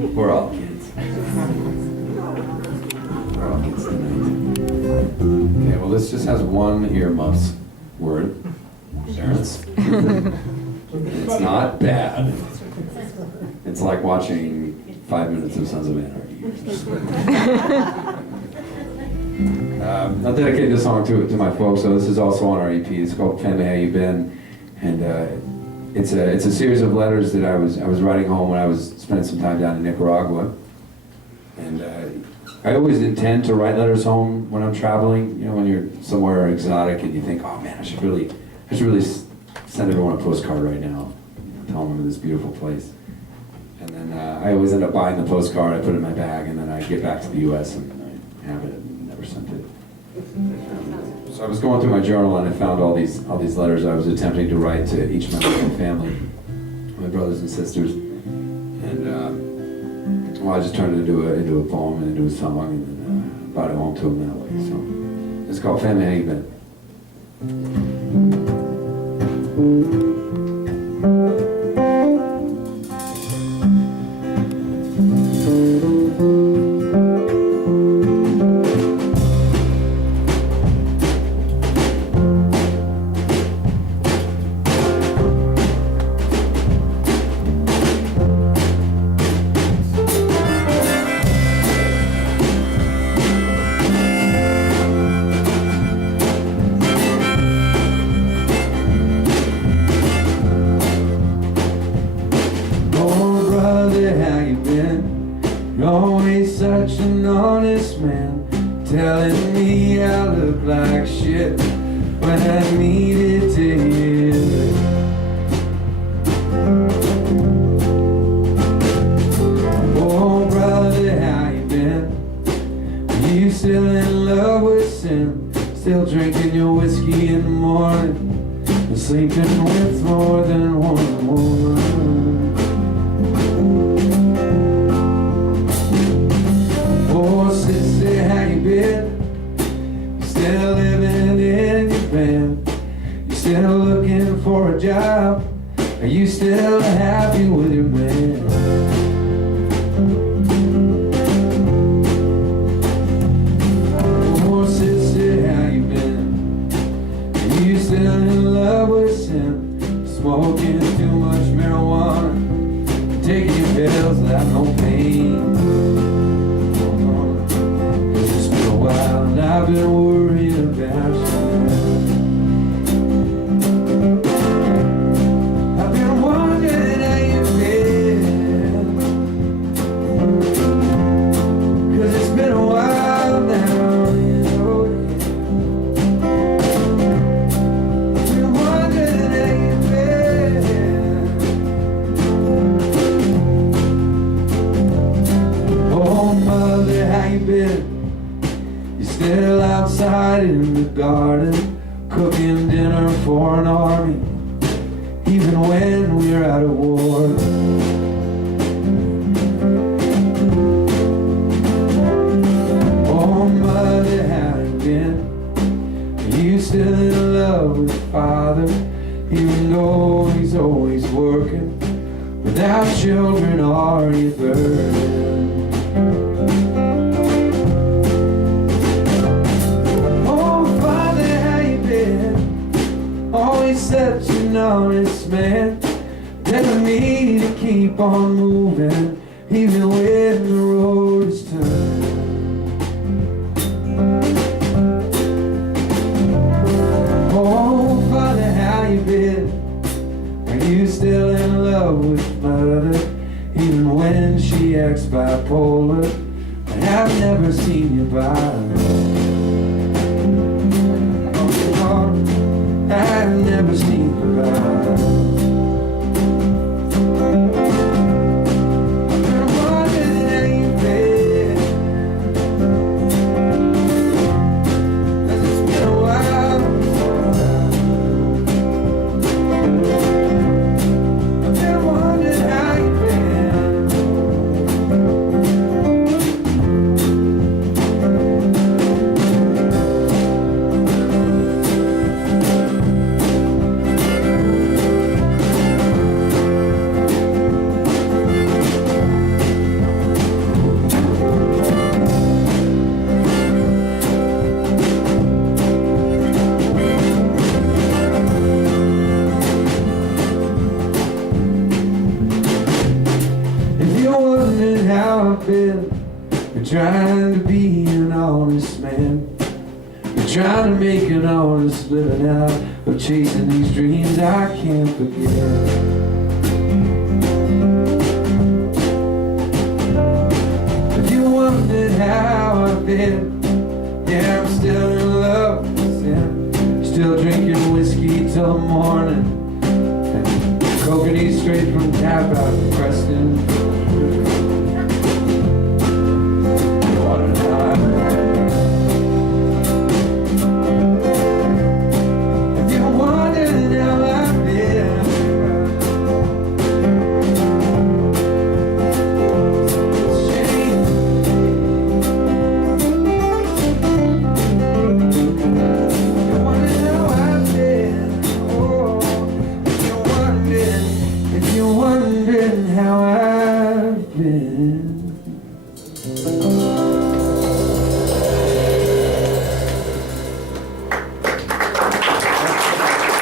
We're all kids. We're all kids tonight. Okay, well this just has one earmuffs word. Parents. It's not bad. It's like watching 5 minutes of Sons of Anarchy. I'll dedicate this song to my folks. So this is also on our EP. It's called Family How You Been, and it's a series of letters that I was writing home when I was spending some time down in Nicaragua. And I always intend to write letters home when I'm traveling. You know, when you're somewhere exotic and you think, oh man, I should really send everyone a postcard right now. You know, tell them I'm in this beautiful place. And then I always end up buying the postcard. I put it in my bag, and then I get back to the U.S. and I have it and never sent it. So I was going through my journal and I found all these letters I was attempting to write to each member of my family, my brothers and sisters, and well, I just turned it into a poem and into a song, and then brought it home to them that way. So it's called Family How You Been. Always such an honest man, telling me I look like shit when I needed to hear it. Oh brother, how you been? Are you still in love with sin? Still drinking your whiskey in the morning and sleeping with more than one woman? Oh, sister, how you been? You still living in your van? You still looking for a job? Are you still happy with your man? Oh, sister, how you been? Are you still in love with sin? Smoking too much marijuana? Taking your pills without no pain? I've been worried about you. I've been wondering how you've been, 'cause it's been a while now, you know. I've been wondering how you've been. Oh mother, how you been? Still outside in the garden, cooking dinner for an army, even when we're out of war. Oh mother, how you been? Are you still in love with father, even though he's always working? Without children, are you burdened? Always such an honest man, telling me to keep on moving, even when the road is turned. Oh, Father, how you been? Are you still in love with mother, even when she acts bipolar? And I've never seen you by. I've never seen you ride. I've been wondering how you've been, 'cause it's been a while. I've been wondering how you've been. how I've been. Been trying to be an honest man. Been trying to make an honest living out of chasing these dreams I can't forget. If you wondered how I've been, yeah, I'm still in love with sin. Still drinking whiskey till the morning, and coconut straight from tap out.